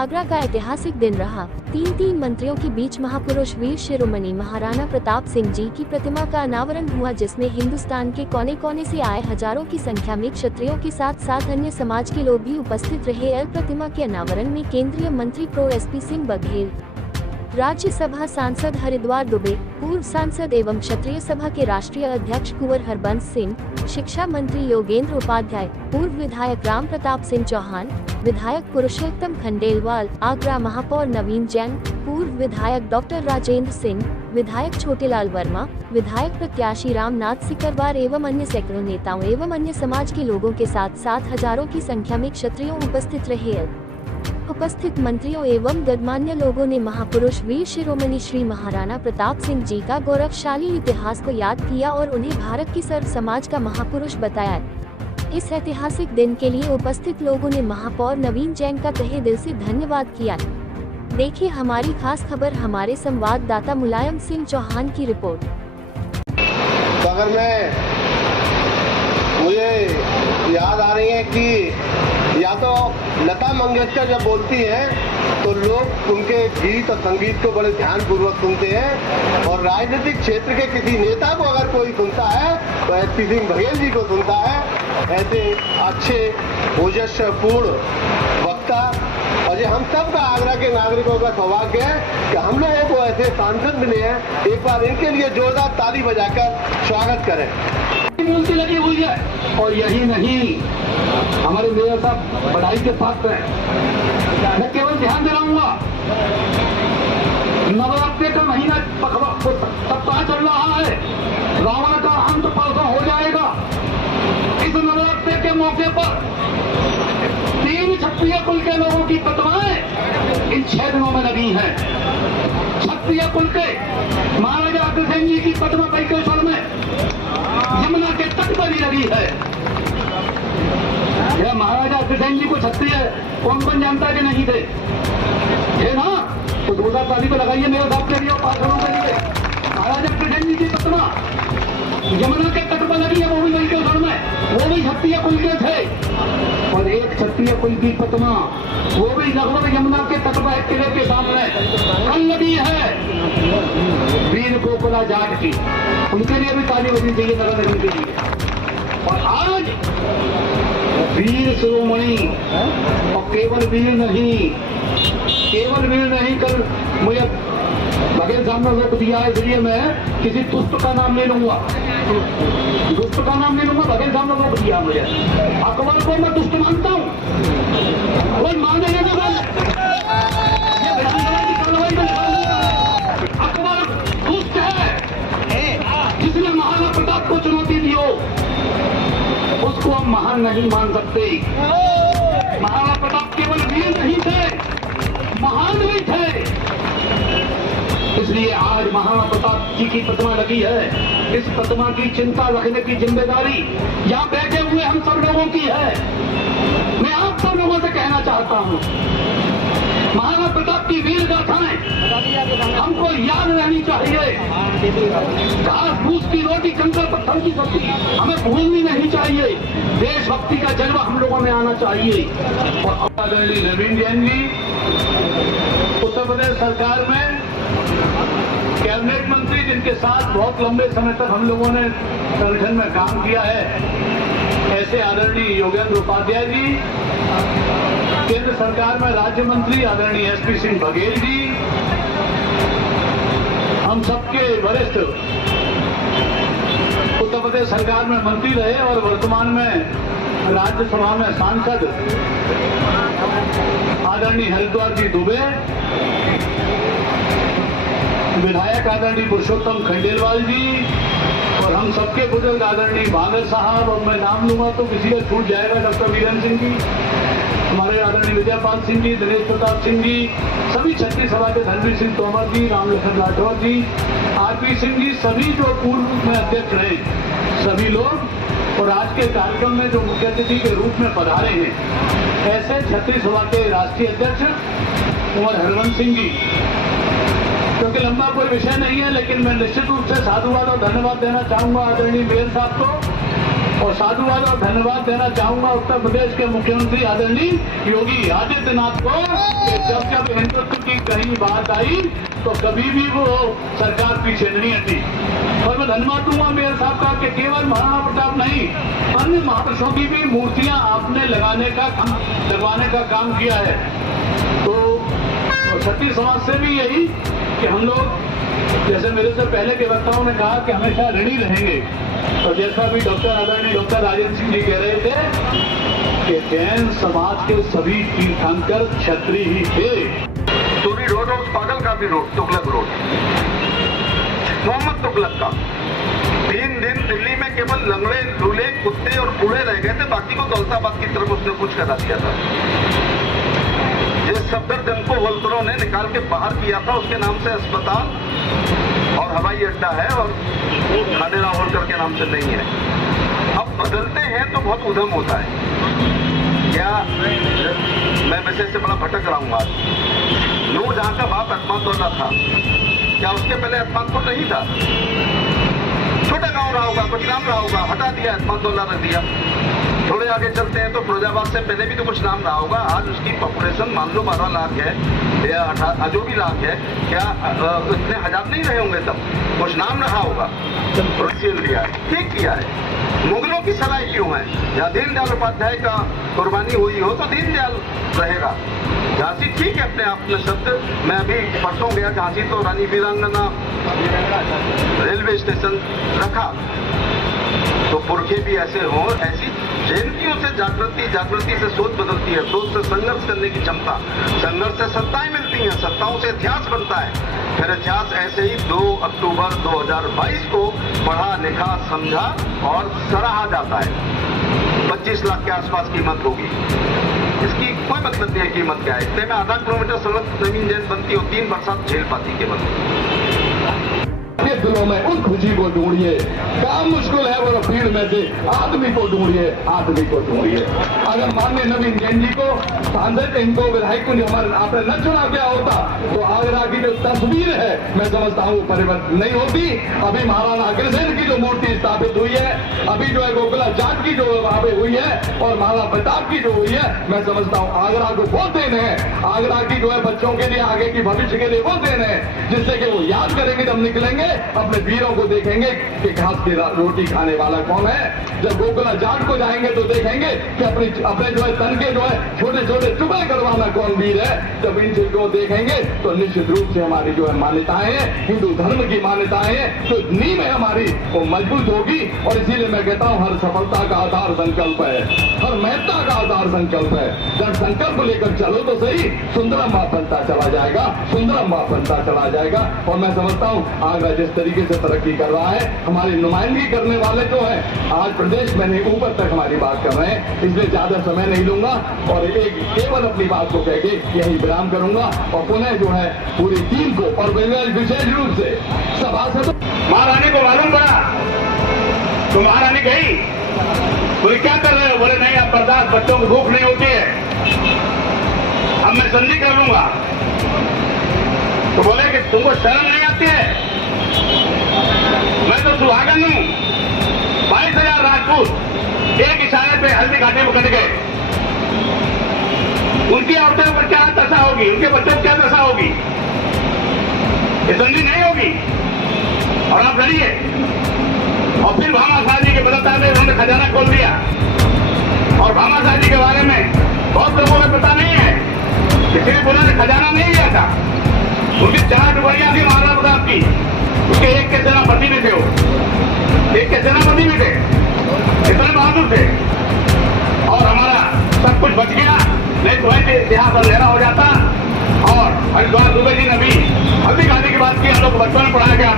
आगरा का ऐतिहासिक दिन रहा। तीन मंत्रियों के बीच महापुरुष वीर शिरोमणि महाराणा प्रताप सिंह जी की प्रतिमा का अनावरण हुआ, जिसमें हिंदुस्तान के कोने कोने से आए हजारों की संख्या में क्षत्रियों के साथ साथ अन्य समाज के लोग भी उपस्थित रहे। प्रतिमा के अनावरण में केंद्रीय मंत्री प्रो एसपी सिंह बघेल, राज्यसभा सांसद हरिद्वार दुबे, पूर्व सांसद एवं क्षत्रिय सभा के राष्ट्रीय अध्यक्ष कुंवर हरबंस सिंह, शिक्षा मंत्री योगेंद्र उपाध्याय, पूर्व विधायक राम प्रताप सिंह चौहान, विधायक पुरुषोत्तम खंडेलवाल, आगरा महापौर नवीन जैन, पूर्व विधायक डॉक्टर राजेंद्र सिंह, विधायक छोटेलाल वर्मा, विधायक प्रत्याशी रामनाथ सिकरवार एवं अन्य सैकड़ों नेताओं एवं अन्य समाज के लोगों के साथ साथ हजारों की संख्या में क्षत्रियों उपस्थित रहे। उपस्थित मंत्रियों एवं गणमान्य लोगों ने महापुरुष वीर शिरोमणि श्री महाराणा प्रताप सिंह जी का गौरवशाली इतिहास को याद किया और उन्हें भारत की सर्व समाज का महापुरुष बताया। इस ऐतिहासिक दिन के लिए उपस्थित लोगों ने महापौर नवीन जैन का तहे दिल से धन्यवाद किया। देखिए हमारी खास खबर, हमारे संवाददाता मुलायम सिंह चौहान की रिपोर्ट। अगर मुझे याद आ रही है कि या तो लता मंगेशकर जब बोलती हैं तो लोग उनके गीत और संगीत को बड़े ध्यान पूर्वक सुनते हैं, और राजनीतिक क्षेत्र के किसी नेता को अगर कोई सुनता है तो एसपी सिंह बघेल जी को सुनता है। ऐसे अच्छे ओजस्पूर्ण वक्ता, और ये हम सब का आगरा के नागरिकों का सौभाग्य है कि हम लोगों को ऐसे सांसद मिले हैं। एक बार इनके लिए जोरदार ताली बजाकर स्वागत करें। मूर्ति लगी हुई है, और यही नहीं, हमारे मेयर साहब बधाई के पात्र हैं। मैं केवल ध्यान दिलाऊंगा, नवरात्रि का महीना सप्ताह चल रहा है, रावण का अंत परसों हो जाएगा। इस नवरात्रि के मौके पर 3 क्षत्रिय कुल के लोगों की प्रतिमाएं इन 6 दिनों में लगी हैं। क्षत्रिय कुल के महाराजा अग्रसेन जी की प्रतिमा बैकेश्वर में यमुना के तट पर ही लगी है। यह महाराजा अग्रसेन जी को क्षत्रिय कौन कौन जानता कि नहीं थे, है ना? तो जोरदार ताली को लगाइए मेरे साहब के लिए और पार्षदों के लिए। महाराजा अग्रसेन जी की प्रतिमा यमुना के तट पर लगी है, वो भी बैकेश्वर में, वो भी क्षत्रिय कुल के थे। और एक क्षत्रिय कुल की प्रतिमा वो भी लगभग यमुना के तट पर किले के सामने कल लगी है, वीर गोकुला जाट की। उनके लिए भी ताली बजनी चाहिए नगर निगम के लिए। और आज वीर शिरोमणि, और केवल वीर नहीं, कल मुझे बघेल साहब ने रोक दिया, इसलिए मैं किसी दुष्ट का नाम नहीं लूंगा, बघेल साहब ने रोक दिया मुझे। अकबर को मैं दुष्ट मानता हूं, कोई माने नहीं अकबर दुष्ट है, जिसने महाराणा प्रताप को चुनौती दी हो उसको हम महान नहीं मान सकते। महाराणा प्रताप केवल वीर नहीं थे, महान भी थे। इसलिए आज महाराणा प्रताप जी की प्रतिमा लगी है। इस प्रतिमा की चिंता रखने की जिम्मेदारी यहाँ बैठे हुए हम सब लोगों की है। मैं आप सब लोगों से कहना चाहता हूँ, महाराणा प्रताप की वीर गाथाएं हमको याद रहनी चाहिए। घास फूस की रोटी, कंकर पत्थर की सब्जी हमें भूलनी नहीं चाहिए। देशभक्ति का जज्बा हम लोगों में आना चाहिए। और आदरणीय नवीन जैन जी उत्तर प्रदेश सरकार में कैबिनेट मंत्री, जिनके साथ बहुत लंबे समय तक हम लोगों ने संगठन में काम किया है, ऐसे आदरणीय योगेंद्र उपाध्याय जी, केंद्र सरकार में राज्य मंत्री आदरणीय एसपी सिंह बघेल जी, हम सबके वरिष्ठ उत्तर प्रदेश सरकार में मंत्री रहे और वर्तमान में राज्यसभा में सांसद आदरणीय हरिद्वार जी दुबे, विधायक आदरणीय पुरुषोत्तम खंडेलवाल जी, और हम सबके बुजुर्ग आदरणीय बागर साहब, और मैं नाम लूंगा तो किसी का छूट जाएगा, डॉक्टर वीरेंद्र सिंह जी, हमारे आदरणीय विजयपाल सिंह जी, दिनेश प्रताप सिंह जी, सभी छत्तीस सभा के धनवीर सिंह तोमर जी, रामलखन राठौर जी, आरपी सिंह जी, सभी जो पूर्व में अध्यक्ष रहे सभी लोग, और आज के कार्यक्रम में जो मुख्य अतिथि के रूप में पधारे हैं ऐसे छत्तीस सभा के राष्ट्रीय अध्यक्ष कुंवर हरबंस सिंह जी। क्योंकि लंबा कोई विषय नहीं है, लेकिन मैं निश्चित रूप से साधुवाद और धन्यवाद देना चाहूंगा आदरणीय मेयर साहब को, और साधुवाद और धन्यवाद देना चाहूंगा उत्तर प्रदेश के मुख्यमंत्री आदरणीय योगी आदित्यनाथ को कि जब हिंदुत्व की कहीं बात आई तो कभी भी वो सरकार पीछे नहीं हटी। और मैं धन्यवाद दूंगा मेयर साहब का कि केवल महाराणा प्रताप नहीं, अन्य महापुरुषों की भी मूर्तियां आपने लगवाने का काम किया है। तो क्षत्रिय समाज से भी यही कि हम लोग, जैसे मेरे से पहले के वक्ताओं ने कहा कि हमेशा ऋणी रहेंगे, और जैसा भी डॉक्टर राजेंद्र सिंह जी कह रहे थे कि जैन समाज के सभी तीर्थंकर क्षत्रिय ही थे। चोरी रोड और उस पागल का भी रोड, तुगलक रोड, मोहम्मद तुगलक का 3 दिन दिल्ली में केवल लंगड़े लूले कुत्ते और बूढ़े रह गए थे, बाकी को दौलताबाद की तरफ उसने कुछ करा दिया था। जिस सफदरजंग को वल्तरों ने निकाल के बाहर किया था, उसके नाम से अस्पताल और हवाई अड्डा है और खानेरा होलकर के नाम से नहीं है। अब बदलते हैं तो बहुत उधम होता है। क्या मैं विषय से बड़ा भटक रहा हूँ आज। नूह जहां का बाप अहमदुल्ला था, क्या उसके पहले अहमदपुर नहीं था? छोटा गांव रहा होगा, कुछ नाम रहा होगा, हटा दिया, अहमदुल्ला रख दिया। थोड़े आगे चलते हैं तो फिरोजाबाद से पहले भी तो कुछ नाम रहा होगा। आज उसकी पॉपुलेशन मान लो 12 लाख है या जो भी लाख है, क्या इतने हजार नहीं रहे होंगे तब? कुछ नाम रहा होगा, रशियन लिया है, ठीक किया है। मुगलों की सलाह क्यों है? या दीनदयाल उपाध्याय का कुर्बानी हुई हो तो दीनदयाल रहेगा। झांसी ठीक है अपने आप में शब्द। मैं अभी परसों गया झांसी तो रानी वीरांगना रेलवे स्टेशन रखा, तो पुरखे भी ऐसे हों। ऐसी जयंतियों से जागृति से सोच बदलती है, सोच से संघर्ष करने की क्षमता, संघर्ष से सत्ताएं मिलती हैं, सत्ताओं से इतिहास बनता है। फिर इतिहास ऐसे ही 2 अक्टूबर 2022 को पढ़ा लिखा समझा और सराहा जाता है। 25 लाख के आसपास कीमत होगी, इसकी कोई मतलब नहीं है कीमत क्या है। इतने में आधा किलोमीटर सड़क नवीन जैन बनती हो, 3 बरसात झेल पाती केवल। दिलों में उन खुशी को ढूंढिए, काम मुश्किल है वो भीड़ में से आदमी को ढूंढिए, आदमी को ढूंढिए। अगर माननीय नवीन जैन जी को सांसद, इनको विधायक को हमारे आपने न चुना क्या होता तो आगरा की जो तस्वीर है मैं समझता हूँ परिवर्तन नहीं होती। अभी महाराणा अग्रसेन की जो मूर्ति स्थापित हुई है, अभी जो है गोकुला जाट की जो वहां पे हुई है और महाराणा प्रताप की जो हुई है, मैं समझता हूँ आगरा को वोट देने हैं। आगरा की जो है बच्चों के लिए, आगे की भविष्य के लिए वोट देने हैं, जिससे कि वो याद करेंगे जब निकलेंगे, अपने वीरों को देखेंगे कि घास की रोटी खाने वाला कौन है। जब गोकुला जाट को जाएंगे तो देखेंगे कि अपने जो है तन के जो है छोटे छोटे टुकड़े करवाना कौन वीर है। जब इन चीजों को देखेंगे तो निश्चित रूप से हमारी जो है मान्यताएं हैं, हिंदू धर्म की मान्यताएं हैं, तो नींव है हमारी वो मजबूत होगी। और इसीलिए मैं कहता हूं हर सफलता का आधार संकल्प है, हर महत्ता का आधार संकल्प है। जब संकल्प लेकर चलो तो सही, सुंदरम माप बनता चला जाएगा, सुंदरम माप बनता चला जाएगा। और मैं समझता हूं आगरा जिस तरीके से तरक्की कर रहा है, हमारी नुमाइंदगी करने वाले जो है आज प्रदेश में नहीं ऊपर तक हमारी बात कर रहे हैं। इसलिए ज्यादा समय नहीं लूंगा और एक केवल अपनी बात को कह के यही विराम करूंगा। और पुनः जो है पूरी टीम को और विशेष रूप से सभासदों, महारानी को मालूम पड़ा तो महारानी गई, बोले क्या कर रहे हो? बोले नहीं अब बर्दाश्त, बच्चों को भूख नहीं होती है, अब मैं संधि कर लूंगा। तो बोले कि तुमको शर्म नहीं आती है? मैं तो सुहागन हूं, 22,000 राजपूत एक इशारे पे हल्दी घाटी में कट गए। उनकी औरतों पर क्या दशा होगी, उनके बच्चों की क्या दशा होगी? ये संधि नहीं होगी। और आप लड़िए। और फिर भामा शादी के बदलता में उन्होंने खजाना खोल दिया। और भामा शादी के बारे में बहुत लोगों को पता नहीं है, इसलिए उन्होंने खजाना नहीं लिया था। उनकी 4 टुकड़ियां थी महाराणा प्रताप की, उसके एक के सेनापति भी थे, वो एक के सेनापति भी थे, इतने बहादुर थे। और हमारा सब कुछ बच गया, नहीं तो इतिहास अंधेरा हो जाता। और हरिद्वार दुबे जी ने भी हल्दी घाटी की बात की, हम लोग बचपन में पढ़ाया गया।